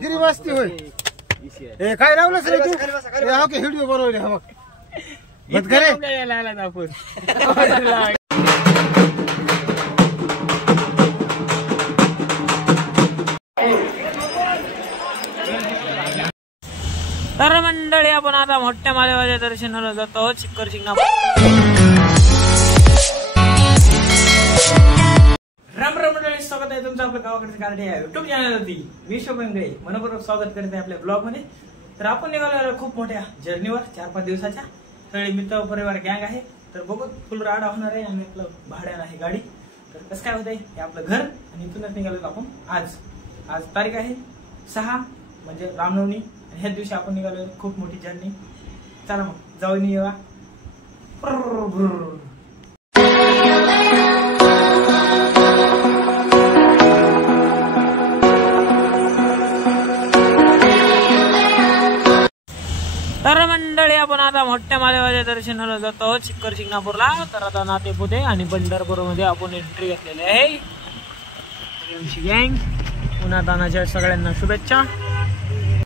गिरी वाजती होय हे काय लावलंस रे तू हा की व्हिडिओ बनवले हा बघ बंद करे तर मंडळी आपण आता मोठ्या महादेवाच्या दर्शनाला जातो आहोत शिखर शिंगणापूर. राम राम मंडळी, स्वागत आहे तुमचं आपल्या गावाकडचे कारडे या युट्यूब चॅनलवरती. मी शोभंगळे मनपूर्वक स्वागत करते आपल्या ब्लॉग मध्ये. तर आपण निघालो खूप मोठ्या जर्नीवर 4-5 दिवसाच्या. सगळे मित्र परिवार गँग आहे. तर बघू फुल राडा होणार आहे आणि आपलं भाड्यानं आहे गाडी. तर कसं काय होत आहे हे आपलं घर आणि इथूनच निघालो आपण. आज तारीख आहे 6 म्हणजे रामनवमी. ह्या दिवशी आपण निघालो खूप मोठी जर्नी. चला मग जाऊन येऊया. तर मंडळी आपण आता मोठ्या महादेवाच्या दर्शनाला जातो आहोत शिखर शिंगणापूरला. तर आता नातेपुते आणि पंढरपूर मध्ये आपण एंट्री घेतलेली आहे. गँग पुन्हा दानाच्या सगळ्यांना शुभेच्छा.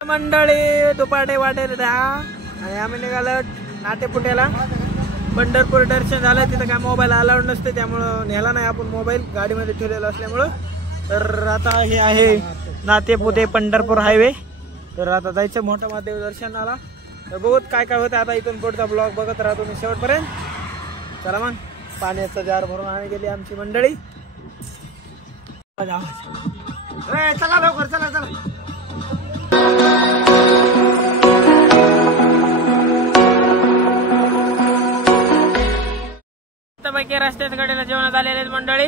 मंडळी दुपाटे वाटेल द्या आणि आम्ही निघालो नातेपुट्याला. पंढरपूर दर्शन झालं. तिथं काय मोबाईल अलाउड नसते त्यामुळं नेला नाही आपण मोबाईल गाडीमध्ये ठेवलेला असल्यामुळं. तर आता हे आहे नातेपुते पंढरपूर हायवे. तर आता जायचं मोठं महादेव दर्शनाला. तर बघत काय काय होतं आता. इथून पुढचा ब्लॉग बघत राहा तुम्ही शेवटपर्यंत. चला मग पाण्याचा जार भरून आणि गेली आमची मंडळी. चला लवकर चला चला. पैकी रस्त्यात गाडीला जेवण झालेले मंडळी.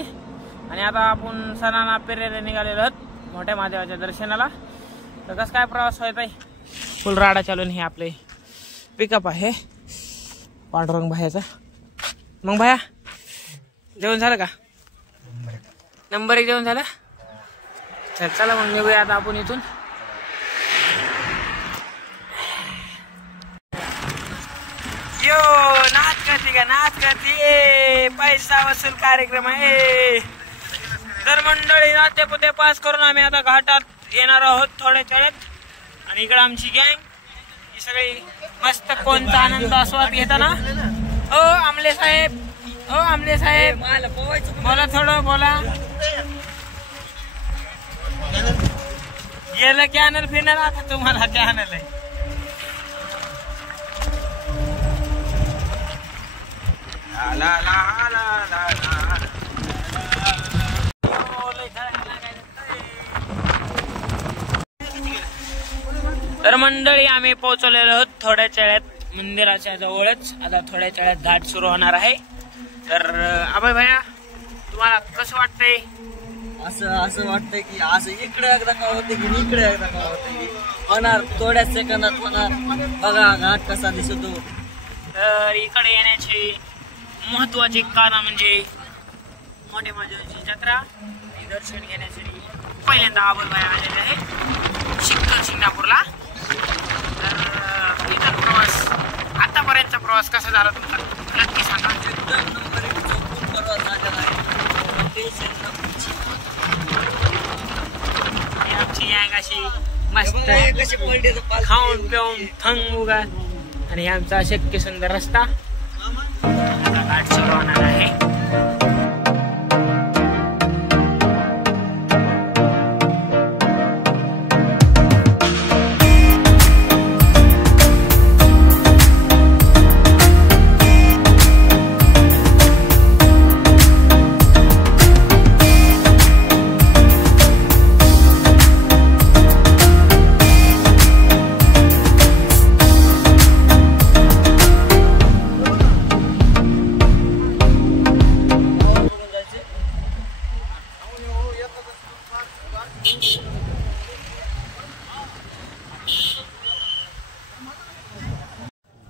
आणि आता आपण सणाना पेरेला निघालेलो आहोत मोठ्या महादेवाच्या दर्शनाला. तर कसं काय प्रवास होत आहे. फुल राडा चालून हे आपले पिकअप आहे पांडुरंग भायाचा. मग भाया जेवण झालं का. नंबर 1 जेवण झालं. चला मग निघूया आता आपण इथून. यो नाच करते का नाच करते. पैसा वसूल कार्यक्रम आहे. तर मंडळी नातेपुते पास करून आम्ही आता घाटात येणार आहोत थोड्याच वेळात. आणि इकडे आमची गँग ही सगळी मस्त कोणता आनंद आस्वाद घेताना. ओ आमले साहेब, ओ आमले साहेब बोला थोडं बोला. गेलं कॅनल फिरणार आता तुम्हाला कॅनल आहे. तर मंडळी आम्ही पोहोचलेलो आहोत थोड्याच वेळात मंदिराच्या जवळच. आता थोड्याच वेळात घाट सुरू होणार आहे. तर अभय भैया तुम्हाला कसं वाटतंय. असं वाटतंय की असं इकडे एकदा का होते की इकडे एकदा का होते की होणार. थोड्या सेकंदात होणार. बघा घाट कसा दिसतो. तर इकडे येण्याची महत्वाचे कारण म्हणजे मोठ्या महादेवाची जत्रा. दर्शन घेण्यासाठी पहिल्यांदा अभय भैया आलेले आहे शिखर शिंगणापूरला. तर इथं प्रवास आतापर्यंतचा प्रवास कसा झाला तुमचा नक्की सांगा. आमची गँग अशी मस्त खाऊन पिऊन थंग उगा. आणि आमचा शक्य सुंदर रस्ता आता घाट सुरू होणार आहे.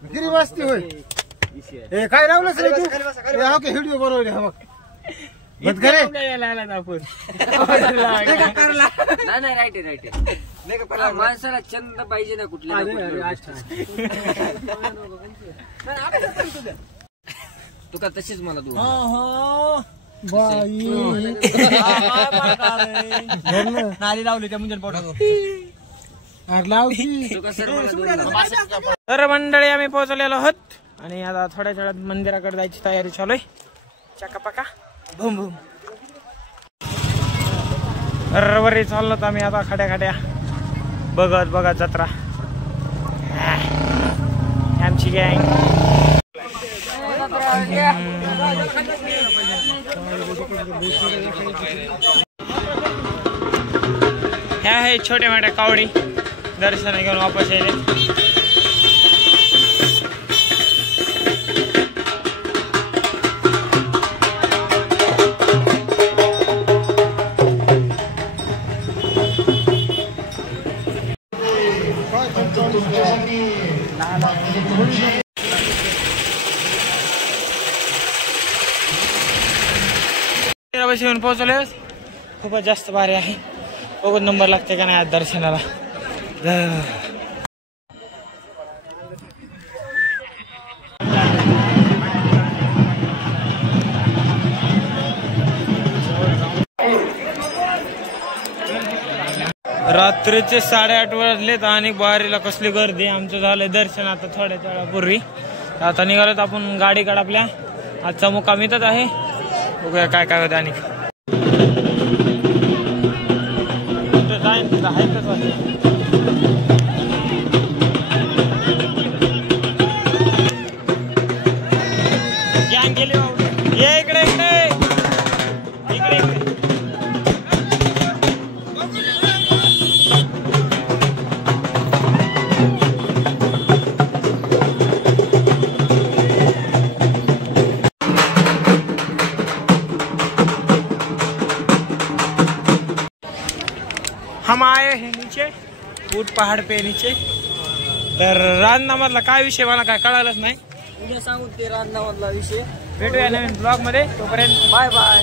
गिरी वाजती होय हे काय लावलंस रे तू हा की व्हिडिओ बनवले हा बघ बंद करे. नाही राईट माणसाला चंद पाहिजे ना कुठल्या. तुका तशीच मला तू नाली लावली त्या म्हणजे तर मंडळी आम्ही पोहोचलेलो आहोत आणि आता थोड्याच वेळात मंदिराकडे जायची तयारी चालू आहे. चकापका भूम भूम. वरी चाललो आम्ही आता खड्या खड्या बघत जत्रा. आमची गँग ह्या आहे छोट्या मोठ्या कावडी दर्शन घेऊन वापस यायचे. येऊन पोहोचले. खूपच जास्त भारी आहे. बघून नंबर लागते का नाही आज दर्शनाला. रात्रीचे 8:30 वाजलेत आणि बारीला कसली गर्दी. आमचं झालंय दर्शन आता थोड्याच वेळापूर्वी. आता निघालोत आपण गाडीकडे आपल्या. आजचा मुक्काम इथंच आहे. बघूया काय काय होतं. आणि गँग गेली. ये इकडे इकडे इकडे इकडे. हम आए हैं नीचे ऊट पहाड़ पे नीचे. तर राजनामधला काय विषय मला काय कळालंच नाही. उद्या सांगू ते राजनामधला विषय. भेटूया नवीन ब्लॉग मध्ये. तोपर्यंत बाय बाय.